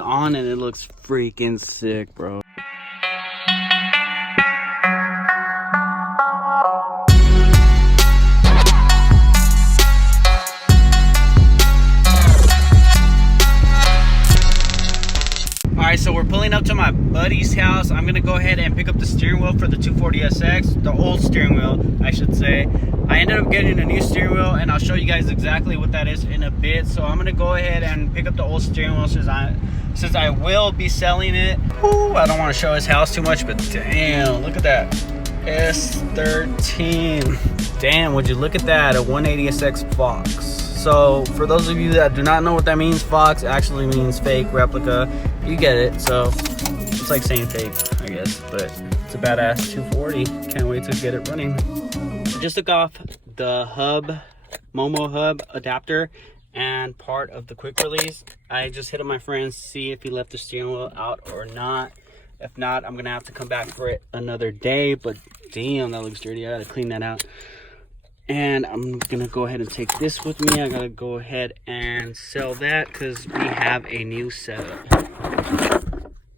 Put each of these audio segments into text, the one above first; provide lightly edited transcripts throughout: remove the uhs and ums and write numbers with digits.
on and it looks freaking sick, bro. Alright, so we're pulling up to my buddy's house. I'm gonna go ahead and pick up the steering wheel for the 240SX, the old steering wheel, I should say. I ended up getting a new steering wheel, and I'll show you guys exactly what that is in a bit. So I'm gonna go ahead and pick up the old steering wheel since I will be selling it. Ooh, I don't want to show his house too much, but damn, look at that S13. Damn, would you look at that, a 180SX Fox. So for those of you that do not know what that means, Fox actually means fake, replica. You get it. So it's like saying fake, I guess, but it's a badass 240. Can't wait to get it running. Just took off the hub, momo hub adapter and part of the quick release. I just hit up my friend to see if he left the steering wheel out or not. If not, I'm gonna have to come back for it another day. But damn, that looks dirty. I gotta clean that out. And I'm gonna go ahead and take this with me. I gotta go ahead and sell that because we have a new setup.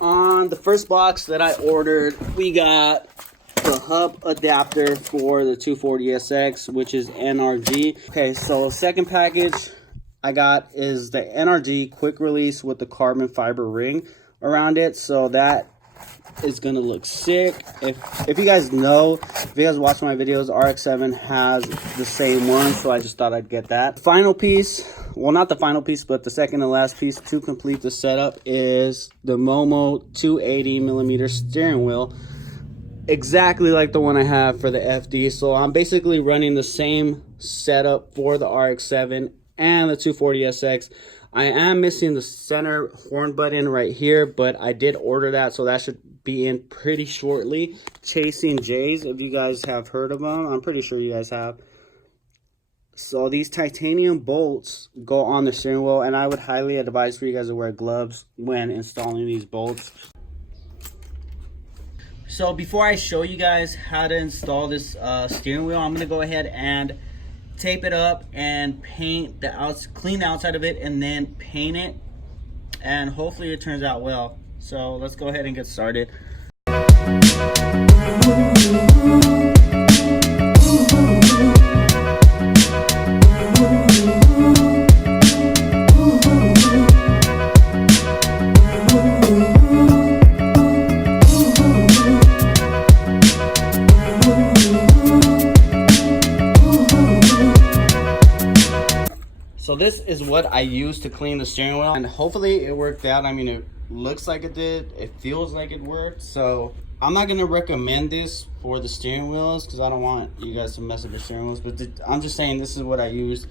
On the first box that I ordered, we got the hub adapter for the 240SX, which is NRG. Okay, so second package I got is the NRG quick release with the carbon fiber ring around it. So that is gonna look sick. If you guys know, if you guys watch my videos, RX-7 has the same one, so I just thought I'd get that. Final piece, well, not the final piece, but the second and last piece to complete the setup is the momo 280mm steering wheel, exactly like the one I have for the FD. So I'm basically running the same setup for the RX-7 and the 240SX. I am missing the center horn button right here, but I did order that, so that should be in pretty shortly. Chasing Jays, if you guys have heard of them, I'm pretty sure you guys have. So these titanium bolts go on the steering wheel, and I would highly advise for you guys to wear gloves when installing these bolts. So before I show you guys how to install this steering wheel, I'm gonna go ahead and tape it up and paint clean the outside of it, and then paint it, and hopefully it turns out well. So let's go ahead and get started. So this is what I used to clean the steering wheel, and hopefully it worked out. I mean, it looks like it did, it feels like it worked. So I'm not going to recommend this for the steering wheels because I don't want you guys to mess up your steering wheels, but I'm just saying this is what I used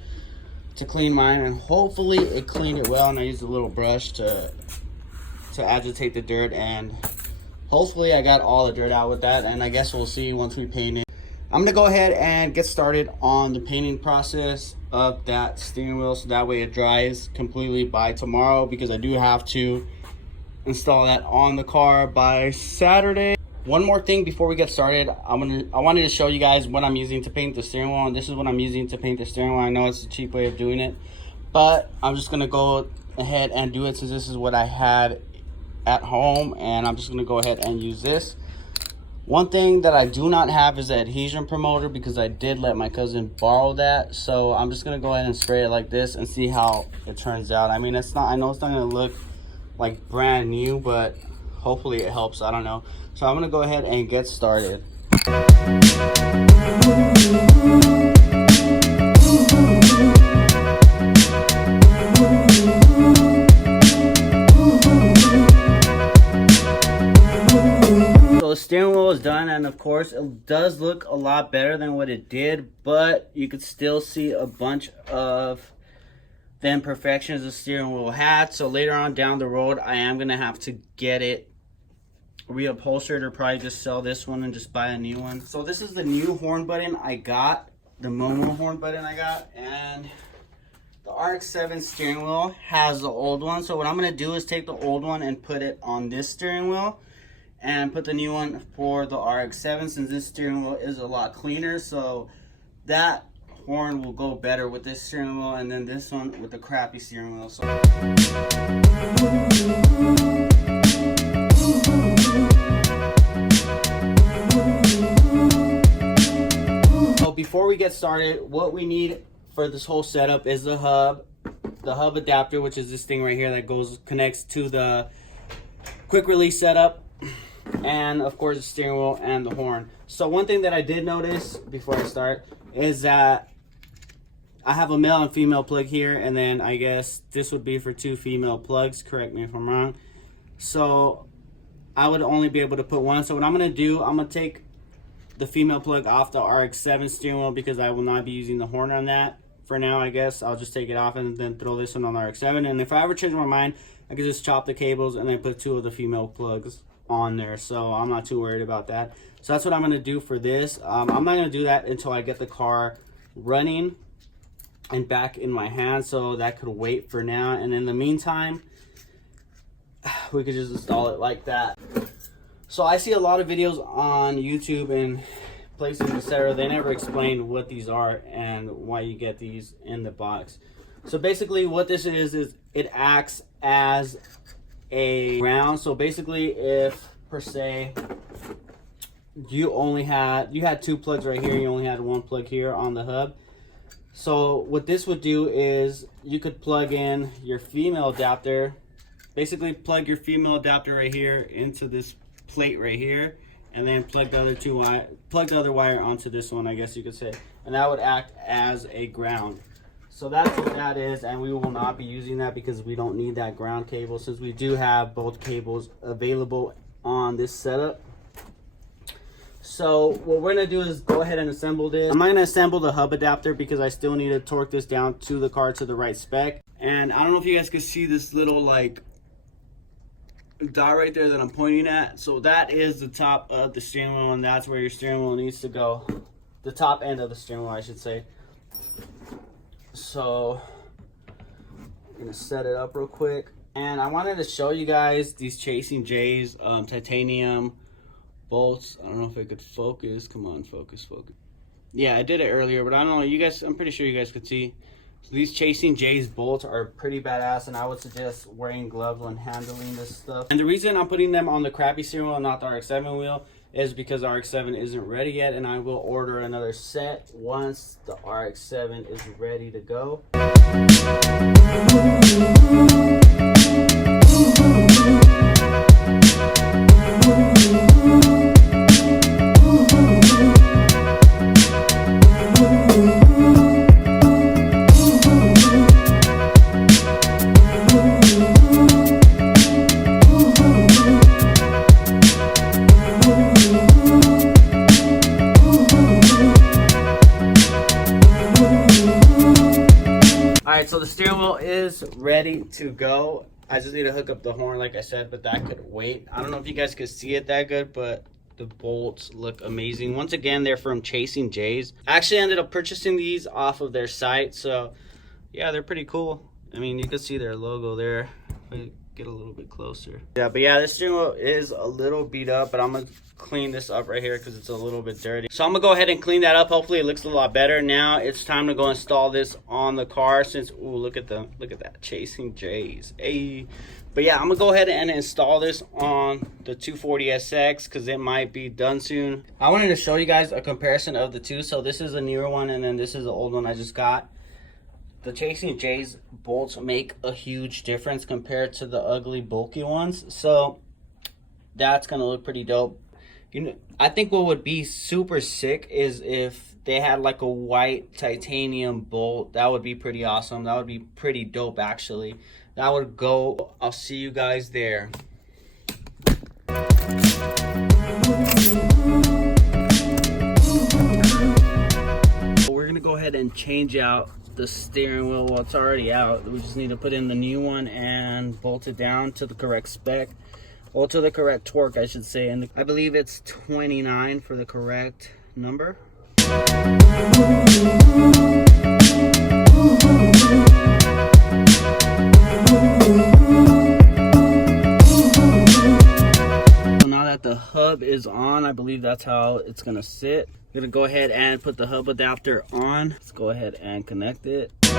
to clean mine, and hopefully it cleaned it well. And I used a little brush to agitate the dirt, and hopefully I got all the dirt out with that, and I guess we'll see once we paint it. I'm gonna go ahead and get started on the painting process of that steering wheel, so that way it dries completely by tomorrow, because I do have to install that on the car by Saturday. One more thing before we get started, I wanted to show you guys what I'm using to paint the steering wheel, and this is what I'm using to paint the steering wheel. I know it's a cheap way of doing it, but I'm just gonna go ahead and do it since this is what I had at home, and I'm just gonna go ahead and use this. One thing that I do not have is the adhesion promoter, because I did let my cousin borrow that. So I'm just gonna go ahead and spray it like this and see how it turns out. I mean, I know it's not gonna look like brand new, but hopefully it helps. I don't know. So I'm gonna go ahead and get started. The steering wheel is done, and of course it does look a lot better than what it did, but you could still see a bunch of the imperfections the steering wheel had. So later on down the road, I am gonna have to get it reupholstered, or probably just sell this one and just buy a new one. So this is the new horn button I got, the momo horn button I got, and the RX-7 steering wheel has the old one. So what I'm gonna do is take the old one and put it on this steering wheel, and put the new one for the RX-7, since this steering wheel is a lot cleaner. So that horn will go better with this steering wheel, and then this one with the crappy steering wheel. So get started, what we need for this whole setup is the hub adapter, which is this thing right here that connects to the quick release setup, and of course the steering wheel and the horn. So one thing that I did notice before I start is that I have a male and female plug here, and then I guess this would be for 2 female plugs, correct me if I'm wrong. So I would only be able to put one. So what I'm going to do, I'm going to take the female plug off the RX-7 steering wheel because I will not be using the horn on that for now. I guess I'll just take it off and then throw this one on the RX-7. And if I ever change my mind, I can just chop the cables and then put 2 of the female plugs on there. So I'm not too worried about that. So that's what I'm going to do for this. I'm not going to do that until I get the car running and back in my hand, so that could wait for now. And in the meantime, we could just install it like that. So I see a lot of videos on YouTube and places, etc. They never explain what these are and why you get these in the box. So basically what this is it acts as a ground. So basically, if per se you had 2 plugs right here, you only had 1 plug here on the hub. So what this would do is you could plug in your female adapter, basically plug your female adapter right here into this plate right here, and then plug the other wire onto this one, I guess you could say, and that would act as a ground. So that's what that is, and we will not be using that because we don't need that ground cable, since we do have both cables available on this setup. So what we're gonna do is go ahead and assemble this. I'm not gonna assemble the hub adapter because I still need to torque this down to the car to the right spec. And I don't know if you guys can see this little like dot right there that I'm pointing at. So that is the top of the steering wheel, and that's where your steering wheel needs to go. The top end of the steering wheel, I should say. So I'm gonna set it up real quick. And I wanted to show you guys these Chasing J's titanium bolts. I don't know if it could focus. Come on, focus. Yeah, I did it earlier, but I don't know, you guys, I'm pretty sure you guys could see. So these Chasing J's bolts are pretty badass, and I would suggest wearing gloves when handling this stuff. And the reason I'm putting them on the crappy steering wheel, not the RX-7 wheel, is because the RX-7 isn't ready yet, and I will order another set once the RX-7 is ready to go. Alright, so the steering wheel is ready to go. I just need to hook up the horn like I said, but that could wait. I don't know if you guys could see it that good, but the bolts look amazing. Once again, they're from Chasing J's. I actually ended up purchasing these off of their site, so yeah, they're pretty cool. I mean, you can see their logo there. If I get a little bit closer. Yeah, but yeah, this steering wheel is a little beat up, but I'm gonna clean this up right here because it's a little bit dirty. So I'm gonna go ahead and clean that up. Hopefully it looks a lot better. Now it's time to go install this on the car, since ooh, look at that Chasing J's. Hey. But yeah, I'm gonna go ahead and install this on the 240SX because it might be done soon. I wanted to show you guys a comparison of the two. So this is a newer one, and then this is the old one I just got. The Chasing J's bolts make a huge difference compared to the ugly bulky ones. So that's gonna look pretty dope. You know, I think what would be super sick is if they had like a white titanium bolt. That would be pretty awesome. That would be pretty dope actually. That would go. I'll see you guys there. We're gonna go ahead and change out the steering wheel. Well, it's already out. We just need to put in the new one and bolt it down to the correct spec. Well, to the correct torque, I should say. And I believe it's 29 for the correct number. The hub is on. I believe that's how it's gonna sit. I'm gonna go ahead and put the hub adapter on. Let's go ahead and connect it. It's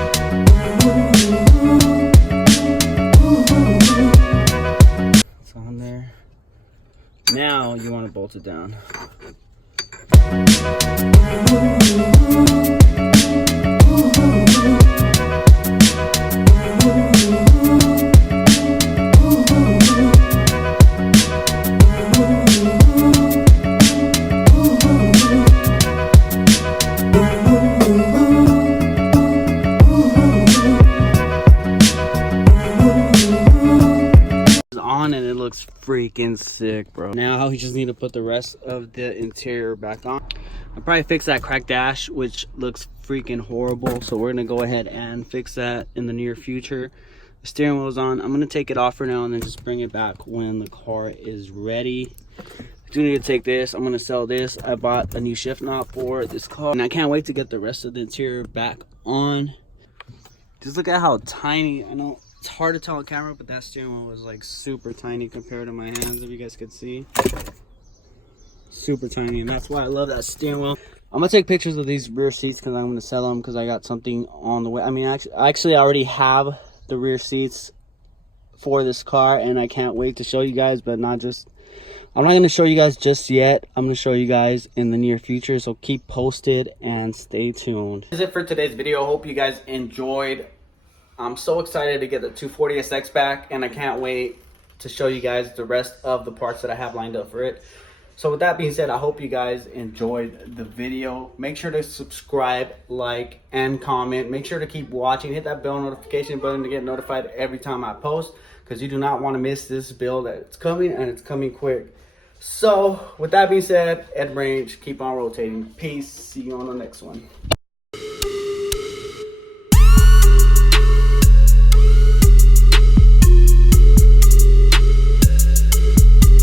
on there. Now you want to bolt it down. On and it looks freaking sick, bro. Now we just need to put the rest of the interior back on. I'll probably fix that cracked dash, which looks freaking horrible, so we're gonna go ahead and fix that in the near future. The steering wheel's on. I'm gonna take it off for now and then just bring it back when the car is ready. I do need to take this. I'm gonna sell this. I bought a new shift knob for this car and I can't wait to get the rest of the interior back on. Just look at how tiny. I know it's hard to tell on camera, but that steering wheel was like super tiny compared to my hands, if you guys could see. Super tiny, and that's why I love that steering wheel. I'm gonna take pictures of these rear seats because I'm gonna sell them because I got something on the way. I mean, actually I already have the rear seats for this car and I can't wait to show you guys, but I'm not gonna show you guys just yet. I'm gonna show you guys in the near future, so keep posted and stay tuned. This is it for today's video. Hope you guys enjoyed. I'm so excited to get the 240SX back, and I can't wait to show you guys the rest of the parts that I have lined up for it. So with that being said, I hope you guys enjoyed the video. Make sure to subscribe, like, and comment. Make sure to keep watching. Hit that bell notification button to get notified every time I post, because you do not want to miss this build. It's coming, and it's coming quick. So with that being said, Ed Range, keep on rotating. Peace. See you on the next one.